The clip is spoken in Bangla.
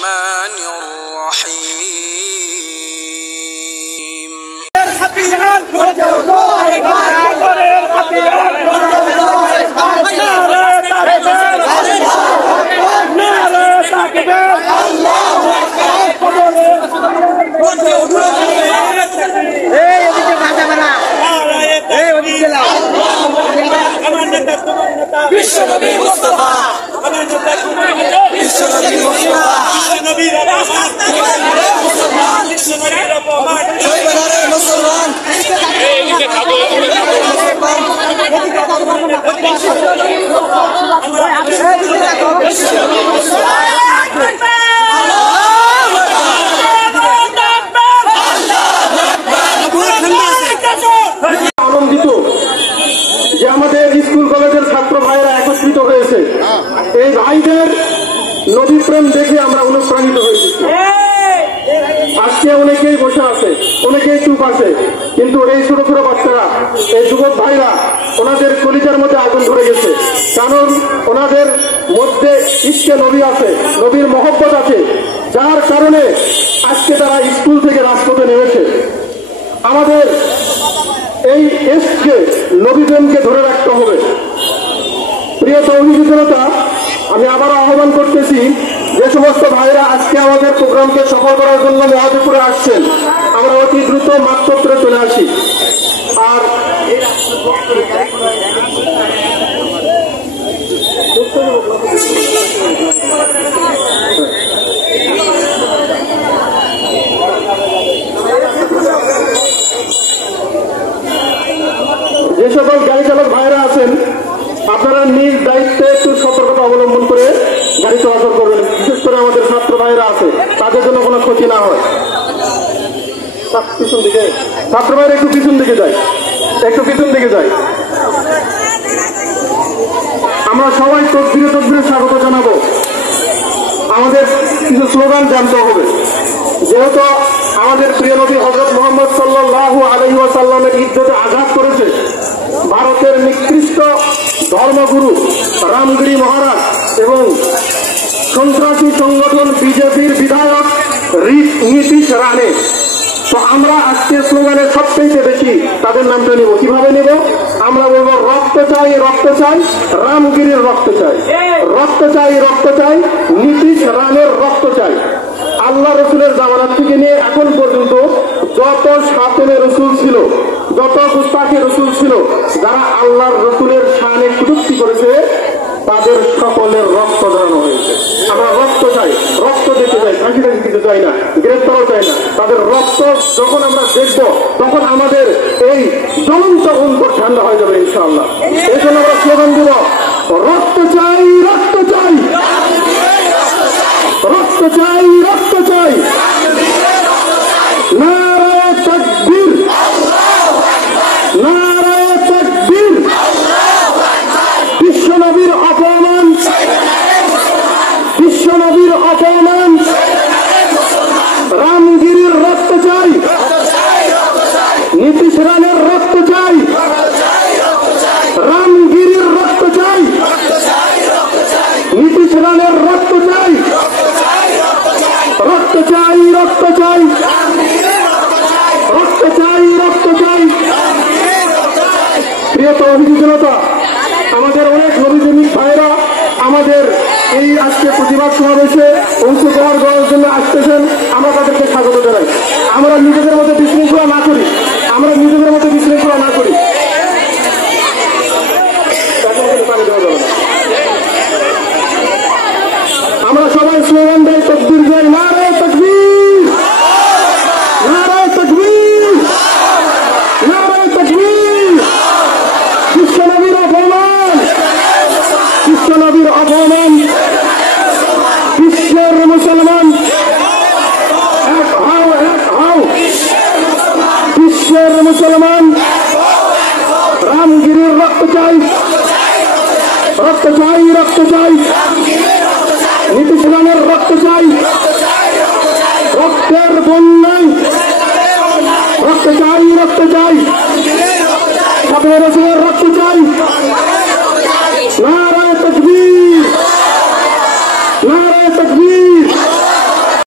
الرحمن الرحيم বিশ্বনবী মুস্তাফা বিশ্বনবী মুস্তাফা মুসলমান আনন্দিত যে আমাদের স্কুল কলেজের ছাত্র ভাইরা একত্রিত হয়েছে। এই ভাইদের নবী প্রেম দেখে আমরা অনুপ্রাণিত হয়েছি। আজকে অনেকেই বসে আছে, অনেকেই চুপ আছে, কিন্তু এই ছোট ছোট বাচ্চারা, এই যুবক ভাইরা, ওনাদের কলিজার মধ্যে আগুন ধরে গেছে। কারণ ওনাদের মধ্যে ইচ্ছে নবী আছে, নবীর মহব্বত আছে, যার কারণে আজকে তারা স্কুল থেকে রাজপথে নেমেছে। আমাদের এই এসকে নবী প্রেমকে ধরে রাখতে হবে। প্রিয় তৌহিদি জনতা, আমি আবার আহ্বান করতেছি, যে সমস্ত ভাইরা আজকে আমাদের প্রোগ্রামকে সফল করার জন্য মহাদেবপুরে আসছেন, আমরা অতি দ্রুত মাত্রে চলে আসি। আর যে সকল গাড়ি চালক ভাইরা আছেন, আপনারা নিজ দায়িত্বে একটু সতর্কতা অবলম্বন করে গাড়ি চলাচল করবেন। বিশেষ করে আমাদের ছাত্র ভাইরা আছে, তাদের জন্য কোনো ক্ষতি না হয়। পিছন দিকে ছাত্র ভাইরা একটু পিছন দিকে যায়, একটু পিছন দিকে যায়। আমরা সবাই তকবীরে স্বাগত জানাবো। আমাদের কিছু স্লোগান জানতে হবে। যেহেতু আমাদের প্রিয় নবী হযরত মুহাম্মদ সাল্লাল্লাহু আলাইহি ওয়াসাল্লামের ইজ্জতে আঘাত করেছে ভারতের নিকৃষ্ট ধর্মগুরু রামগিরি মহারাজ এবং সন্ত্রাসী সংগঠন বিজেপির বিধায়ক নীতিশ রানে, তো আমরা আজকে স্লোগানের সবচেয়ে বেশি তাদের নামটা নেব। কিভাবে নেব? আমরা বলবো রক্ত চাই, রক্ত চাই, রামগিরির রক্ত চাই, রক্ত চাই, রক্ত চাই, নীতিশ রানের রক্ত চাই। আল্লাহ রসুলের জামানাত থেকে নিয়ে এখন পর্যন্ত যত সাতেমে রসুল ছিল, যত গুস্তাখে রসুল ছিল, যারা আল্লাহর রসুলের শানে কটূক্তি করেছে, তাদের সকলের রক্ত ঝরানো হয়েছে। আমরা রক্ত চাই, রক্ত দিতে চাই, ফাঁসি দিতে চাই না, গ্রেফতারও চাই না। তাদের রক্ত যখন আমরা দেখব, তখন আমাদের এই জ্বলন্ত অন্তর ঠান্ডা হয়ে যাবে ইনশাআল্লাহ। এই জন্য আমরা স্লোগান দিব, রক্ত চাই, রক্ত চাই, রক্ত চাই, রক্ত চাই, নারায়ে তাকবীর, নারায়ে তাকবীর। বিশ্বনবীর অপমান, বিশ্বনবীর অপমান, রামগিরির রক্ত চাই, নীতিশ রানের রক্ত চাই, রামগিরির রক্ত চাই, নীতিশ রানের রক্ত চাই, রক্ত চাই, রক্ত চাই, রক্ত চাই, রক্ত চাই। প্রিয় তৌহিদি জনতা, আমাদের অনেক নবীপ্রেমিক ভাইরা আমাদের এই আজকে প্রতিবাদ সমাবেশে অংশগ্রহণ করার জন্য আসতেছেন, আমরা তাদেরকে স্বাগত জানাই। আমরা নিজেদের মধ্যে বিশৃঙ্খলা না করি, আমরা নিজেদের মধ্যে বিশৃঙ্খলা না করি। আমরা সবাই স্লোগান দেয়, তাকবীর দেয়, নারায়ে তাকবীর, নারায়ে তাকবীর, নারায়ে তাকবীর। বিশ্বনবীর অপমান, বিশ্বনবীর অপমান, বিশ্বের মুসলমান এক হও, এক হও, বিশ্বের মুসলমান। রামগিরির রক্ত চাই, রক্ত চাই, রক্ত চাই, নীতিশ রানের রক্ত চাই, রক্তের বন্যায় রক্ত চাই, রক্ত চাই, সাথে রসুলের রক্ত চাই। নারায়ে তাকবীর, নারায়ে তাকবীর।